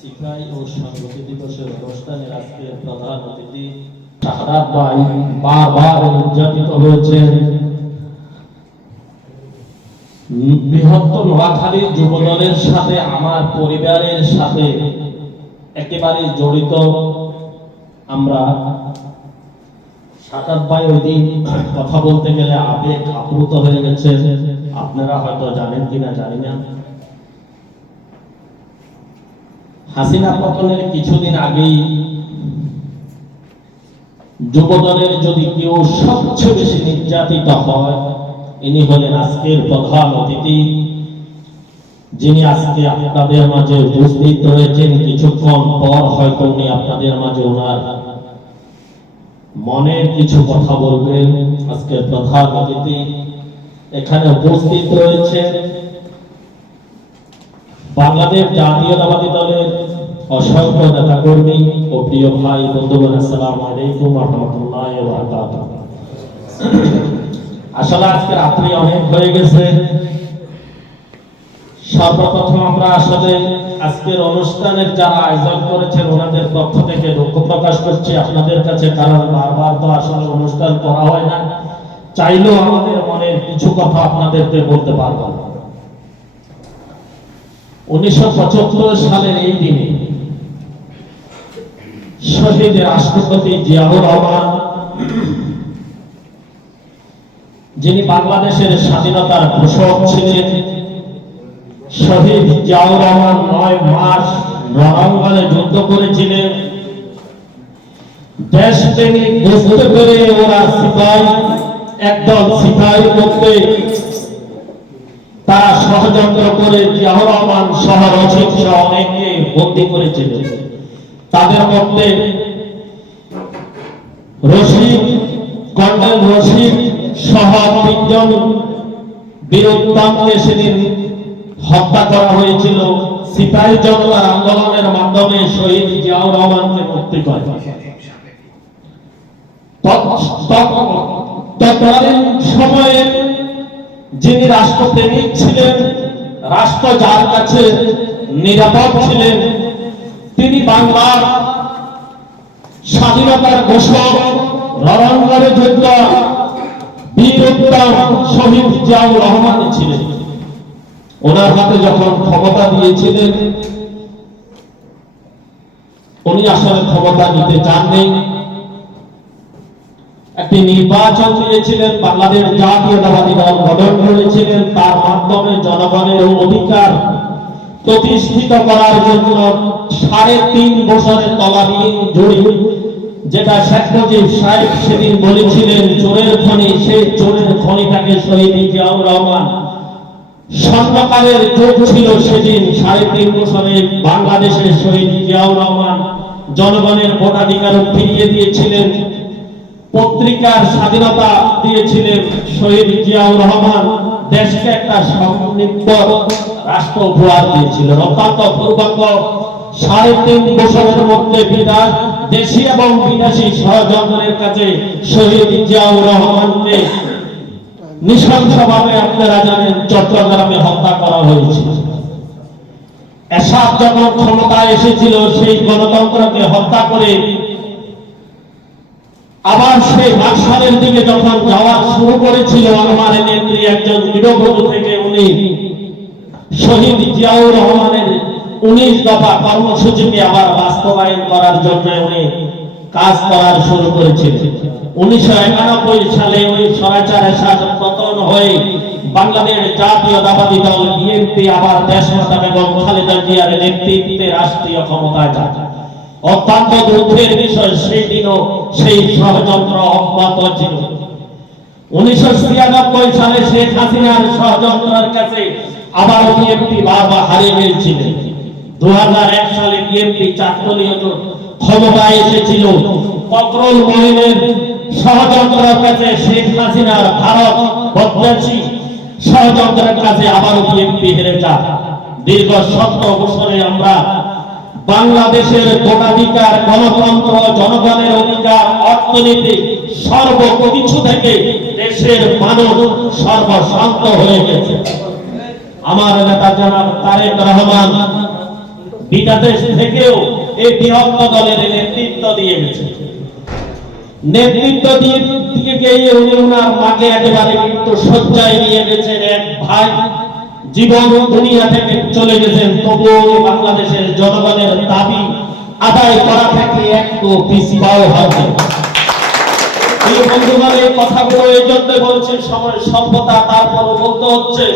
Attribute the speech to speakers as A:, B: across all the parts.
A: সিপাহী ও সংগতি দিবসের অনুষ্ঠানের আজকের প্রধান অতিথি বারবার নির্যাতিত হয়েছেন বৃহত্তর নোয়াখালী যুবদলের সাথে, আমার পরিবারের সাথে একেবারে জড়িত আমরা সাকাত ভাই ওই দিন কথা বলতে গেলে আবেগ আপ্লুত হয়ে গেছে। আপনারা হয়তো জানেন কিনা, জানি না। হাসিনা পতনের কিছুদিন আগেই যুবদলের যদি কেউ সবচেয়ে বেশি নির্যাতিত হয়, ইনি হলেন আজকের প্রধান অতিথি, যিনি আজকে আপনাদের মাঝে উপস্থিত রয়েছেন। কিছুক্ষণ পর হয়তো উনি আপনাদের মাঝে ওনার মনের কিছু কথা বলবেন। আজকের প্রধান অতিথি এখানে উপস্থিত রয়েছে বাংলাদেশ জাতীয়তাবাদী দলের অসংখ্য নেতাকর্মী ও প্রিয় ভাই, বন্ধুগণ, আসসালামু আলাইকুম রহমতুল্লাহ আসলে আজকে রাত্রি অনেক হয়ে গেছে। সর্বপ্রথম আমরা আসলে আজকের অনুষ্ঠানের যারা আয়োজন করেছেন, ওনাদের পক্ষ থেকে দুঃখ প্রকাশ করছি। আপনাদের কাছে কারণ বারবার তো আসলে অনুষ্ঠান করা হয় না। চাইলেও আমাদের মনের কিছু কথা আপনাদেরকে বলতে পারব না। উনিশশো পঁচাত্তর সালের এই দিনে শহীদ রাষ্ট্রপতি জিয়াউর রহমান, যিনি বাংলাদেশের স্বাধীনতার ঘোষক ছিলেন, শহীদ জিয়াউর রহমান নয় মাস রণাঙ্গনে যুদ্ধ করেছিলেন। দেশ প্রেমী বুঝতে পেরে ওরা সিপাহী, একদল সিপাহীর তারা ষড়যন্ত্র করে জিয়াউর রহমান সহ রচিত সহ অনেককে বন্দী করেছিল তাদের মধ্যে রশিদ কর্নেল রশিদ সহ তিনজন বীরোত্তমকে সেদিন হত্যা করা হয়েছিল। সিপাহী জনতার আন্দোলনের মাধ্যমে শহীদ জিয়াউর রহমানকে মুক্তি করে তৎকালীন সময়ে যিনি রাষ্ট্রপ্রেমিক ছিলেন, রাষ্ট্র যার কাছে নিরাপদ ছিলেন, তিনি বাংলার স্বাধীনতার ঘোষক রণাঙ্গনে যুদ্ধ বীর উত্তম শহীদ জিয়াউর রহমান ছিলেন। ওনার হাতে যখন ক্ষমতা দিয়েছিলেন, উনি আসলে ক্ষমতা নিতে চাননি। একটি নির্বাচন দিয়েছিলেন, বাংলাদেশ জাতীয়তাবাদী দল গঠন করেছিলেন, তার মাধ্যমে জনগণের অধিকার প্রতিষ্ঠিত করার জন্য সাড়ে তিন বছরের তলাবিহীন জড়ি, যেটা শেখ মুজিব সাহেব সেদিন বলেছিলেন, চোরের খনি, সেই চোরের খনিটাকে শহীদ জিয়াউর রহমান। স্বর্ণকালের যুগ ছিল সেদিন, সাড়ে তিন বছরে বাংলাদেশের শহীদ জিয়াউর রহমান। জনগণের ভোটাধিকার ফিরিয়ে দিয়েছিলেন। পত্রিকার স্বাধীনতা দিয়েছিলেন শহীদ জিয়াউর রহমান। দেশকে একটা সমৃদ্ধ রাষ্ট্র উপহার দিয়েছিলেন। অত্যন্ত দুর্ভাগ্য, সাড়ে তিন বছরের মধ্যে বিদায়, দেশি এবং বিদেশি ষড়যন্ত্রের কাছে শহীদ জিয়াউর রহমানকে নৃশংসভাবে আপনারা জানেন চট্টগ্রামে হত্যা করা হয়েছিল এসব যখন ক্ষমতায় এসেছিল, সেই গণতন্ত্রকে হত্যা করে আবার সেই বাকশালের দিকে যখন যাওয়া শুরু করেছিল আমার নেত্রী একজন বীরবধূ থেকে উনি শহীদ জিয়াউর রহমানের উনিশ দফা কর্মসূচিকে আবার বাস্তবায়ন করার জন্য উনি কাজ করার শুরু করেছিলেন। উনিশশো একানব্বই সালে ওই সরাচারের সাথে পতন হয়ে বাংলাদেশ জাতীয়তাবাদী দল বিএনপি আবার দেশমাতা বেগম খালেদা জিয়ার নেতৃত্বে রাষ্ট্রীয় ক্ষমতায় অত্যন্ত দুঃখের বিষয় সেই দিনও সেই ষড়যন্ত্র অব্যাহত ছিল। উনিশশো ছিয়ানব্বই সালে শেখ হাসিনার ষড়যন্ত্রের কাছে আবার বিএনপি বারবার হারিয়ে গিয়েছিলেন দু সালে বিএনপি ক্ষমতায় এসেছিল। ফখরুল মহিনের ষড়যন্ত্রের কাছে শেখ হাসিনার ভারত বদমাশি ষড়যন্ত্রের কাছে আবারও বিএনপি হেরে যায়। দীর্ঘ সতেরো বছরে আমরা বাংলাদেশের ভোটাধিকার, গণতন্ত্র, জনগণের অধিকার, অর্থনীতি সর্বকিছু থেকে দেশের মানুষ সর্বশান্ত হয়ে গেছে। আমার নেতা জনাব তারেক রহমান বিকাশের থেকেও এই বৃহত্ত দলের নেতৃত্ব দিয়ে গেছে নেতৃত্ব দিয়ে গিয়ে উনি ওনার মাকে একেবারে মৃত্যু সজ্জায় নিয়ে গেছেন এক ভাই। জীবন দুনিয়া থেকে চলে গেছেন, তবুও বাংলাদেশের জনগণের দাবি আদায় করা থেকে একটু পিছপাও হয়নি এই বন্ধুগণ, এই কথাগুলো এই জন্য বলছে, সময় সভ্যতা তারপর বলতে হচ্ছে।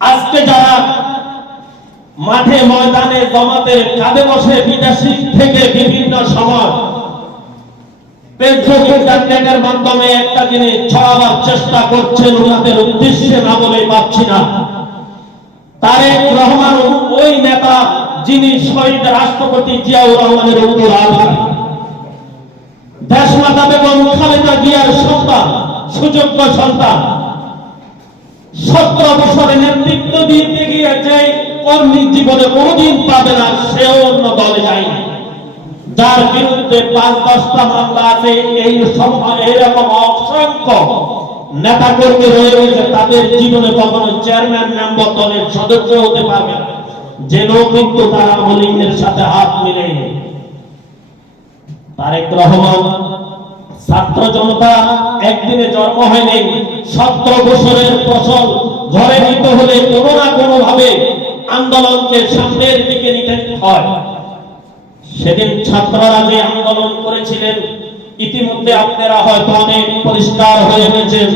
A: আজকে যারা মাঠে ময়দানে জমাতের কাঁধে বসে বিদেশি থেকে বিভিন্ন সময় ফেসবুক ইন্টারনেটের মাধ্যমে একটা জিনিস ছড়াবার চেষ্টা করছেন ওনাদের উদ্দেশ্যে না বলে পাচ্ছি না। তারেক রহমান ওই নেতা যিনি শহীদ রাষ্ট্রপতি জিয়াউর রহমানের উত্তরাধিকারী দেশমাতা বেগম খালেদা জিয়ার সন্তান, সুযোগ্য সন্তান। সতেরো বছরে নেতৃত্ব দিতে গিয়ে যে কর্মী জীবনে কোনোদিন পাবে না, সেও অন্য দলে যায়নি। যার বিরুদ্ধে পাঁচ দশটা মামলা আছে, এই এইরকম অসংখ্য নেতা কর্মী রয়ে গেছে তাদের জীবনে কখনো চেয়ারম্যান মেম্বার দলের সদস্য হতে পারবে যেন কিন্তু তারা সাথে হাত তারেক রহমান, ছাত্র জনতা, একদিনে জন্ম হয়নি বছরের ফসল ধরে নিতে হলে কোনো না কোনো ভাবে আন্দোলনকে সামনের দিকে নিতে হয়। সেদিন ছাত্ররা যে আন্দোলন করেছিলেন, ইতিমধ্যে আপনারা হয়তো অনেক পরিষ্কার হয়ে গেছেন।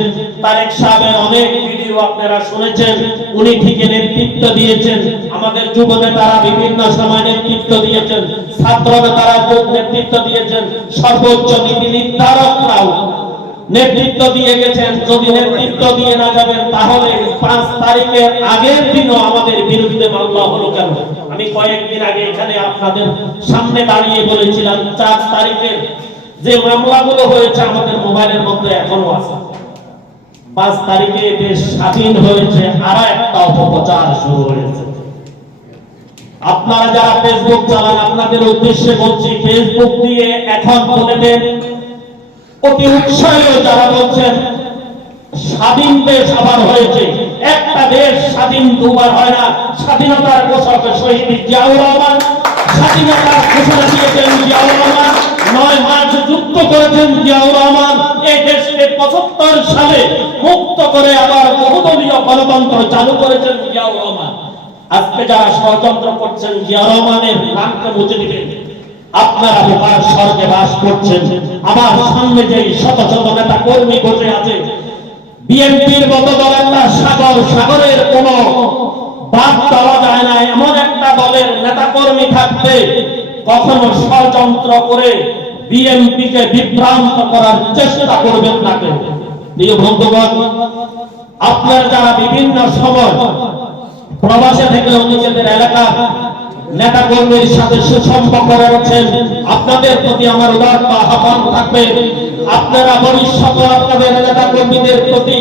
A: তারেক সাহেবের অনেক ভিডিও আপনারা শুনেছেন, উনি ঠিক নেতৃত্ব দিয়েছেন। আমাদের যুব নেতারা বিভিন্ন সময় নেতৃত্ব দিয়েছেন, ছাত্র নেতারা নেতৃত্ব দিয়েছেন, সর্বোচ্চ নীতি নির্ধারকরাও নেতৃত্ব দিয়ে গেছেন। যদি নেতৃত্ব দিয়ে না যাবেন, তাহলে পাঁচ তারিখের আগের দিনও আমাদের বিরুদ্ধে মামলা হলো কেন? আমি কয়েকদিন আগে এখানে আপনাদের সামনে দাঁড়িয়ে বলেছিলাম, চার তারিখের যে মামলাগুলো হয়েছে আমাদের মোবাইলের মধ্যে এখনও আছে। পাঁচ তারিখে দেশ স্বাধীন হয়েছে, আর একটা অপপ্রচার শুরু হয়েছে। আপনারা যারা ফেসবুক চালান, আপনাদের উদ্দেশ্যে বলছি ফেসবুক দিয়ে এখন বলে দেন, অতি উৎসাহিত যারা বলছেন, স্বাধীন দেশ আবার হয়েছে। একটা দেশ স্বাধীন দুবার হয় না, স্বাধীনতার ঘোষক শহীদ জিয়াউর রহমান, স্বাধীনতার ঘোষণা দিয়েছেন জিয়াউর রহমান, নয় মার্চ যুক্ত করেছেন জিয়াউর রহমান এই দেশকে পঁচাত্তর সালে মুক্ত করে আবার বহুদলীয় গণতন্ত্র চালু করেছেন জিয়াউর রহমান। আজকে যারা ষড়যন্ত্র করছেন জিয়া রহমানের নামকে মুছে দিবেন। আপনারা বোকার স্বর্গে বাস করছেন। আমার সামনে যে শত শত নেতা কর্মী বসে আছে, বিএনপির মতো দল সাগর সাগরের কোন বাদ দেওয়া যায় না। এমন একটা দলের নেতা কর্মী থাকতে কখনো ষড়যন্ত্র করে বিএনপিকে বিভ্রান্ত করার চেষ্টা করবেন না কেউ। প্রিয় আপনারা যারা বিভিন্ন সময় প্রবাসে থেকে নিজেদের এলাকা নেতা কর্মীর সাথে সুসম্পর্ক রাখছেন আপনাদের প্রতি আমার উদার আহ্বান থাকবে। আপনারা ভবিষ্যতে আপনাদের নেতা কর্মীদের প্রতি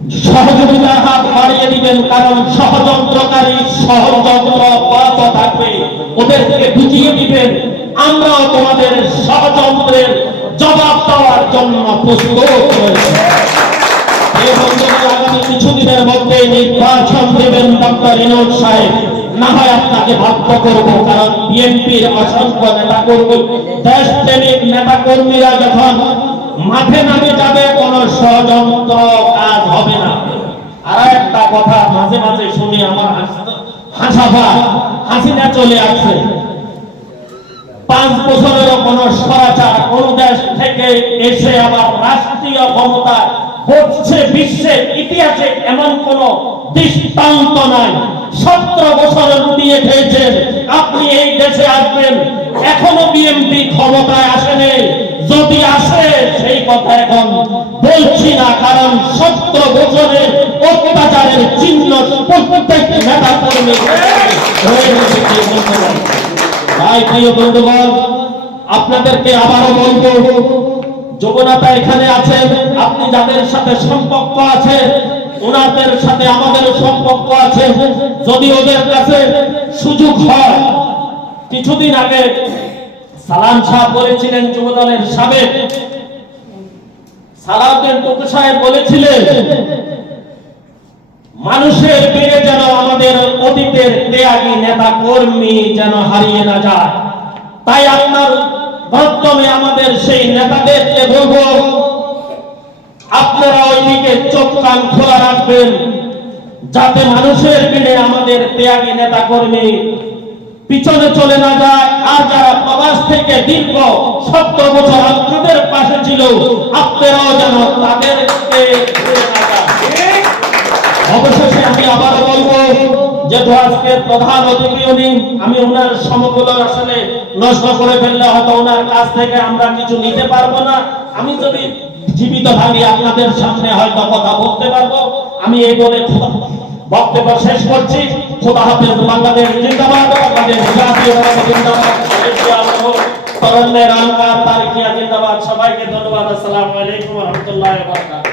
A: সহযোগিতার হাত বাড়িয়ে দিবেন, কারণ সহযন্ত্রকারী সহযন্ত্র অব্যাহত থাকবে। ওদেরকে বুঝিয়ে দিবেন। আমরাও তোমাদের সহযন্ত্রের জবাব দেওয়ার জন্য প্রস্তুত রয়েছে। না হয় আপনাকে বাধ্য করব, কারণ নেতা কর্মীরা যখন মাঠে নামে যাবে কোন ষড়যন্ত্র কাজ হবে না আর একটা কথা মাঝে মাঝে শুনি আমার হাসি- হাসা পায় হাসিনা চলে আসছে। পাঁচ বছরেরও কোন স্বরাচার কোন দেশ থেকে এসে আবার রাষ্ট্রীয় ক্ষমতা হচ্ছে বিশ্বের ইতিহাসে এমন কোন দৃষ্টান্ত নাই। সতেরো বছর লুটিয়ে খেয়েছেন, আপনি এই দেশে আসবেন, এখনও বিএনপি ক্ষমতায় আসেনি। যদি আসে, সেই কথা এখন বলছি না, কারণ সতেরো বছরের অত্যাচারের চিহ্ন প্রত্যেক নেতা কর্মী হয়ে। প্রিয় বন্ধুগণ আপনাদেরকে আবারও বলব যুবনেতা এখানে আছেন আপনি যাদের সাথে সম্পর্ক আছে ওনাদের সাথে আমাদের সম্পর্ক আছে। যদি ওদের কাছে সুযোগ হয় কিছুদিন আগে সালাম শাহ বলেছিলেন যুবদলের সাবেক। সালাউদ্দিন টুকু সাহেব বলেছিলেন মানুষের ভিড়ে যেন আমাদের অতীতের ত্যাগী নেতা কর্মী যেন হারিয়ে না যায় তাই আপনার মাধ্যমে আমাদের সেই নেতাদেরকে বলব, আপনারা ওইদিকে চোখ কান খোলা রাখবেন, যাতে মানুষের ভিড়ে আমাদের ত্যাগী নেতা কর্মী পিছনে চলে না যায় আর যারা প্রবাস থেকে দীর্ঘ সত্তর বছর আপনাদের পাশে ছিল, আপনারাও যেন তাদেরকে। অবশেষে আমি আবার বলব যেহেতু আজকের প্রধান অতিথি উনি আমি ওনার সমগুলো আসলে নষ্ট করে ফেললে হয়তো ওনার কাছ থেকে আমরা কিছু নিতে পারব না। আমি যদি জীবিত থাকি, আপনাদের সামনে হয়তো কথা বলতে পারব। আমি এই বলে বক্তব্য শেষ করছি। খোদা হাফেজ বাংলাদেশ জিন্দাবাদ, বাংলাদেশ জাতীয়তাবাদী জিন্দাবাদ তরুণের আলকার তারিখিয়া জিন্দাবাদ। সবাইকে ধন্যবাদ। আসসালামু আলাইকুম রহমতুল্লাহ বারকাত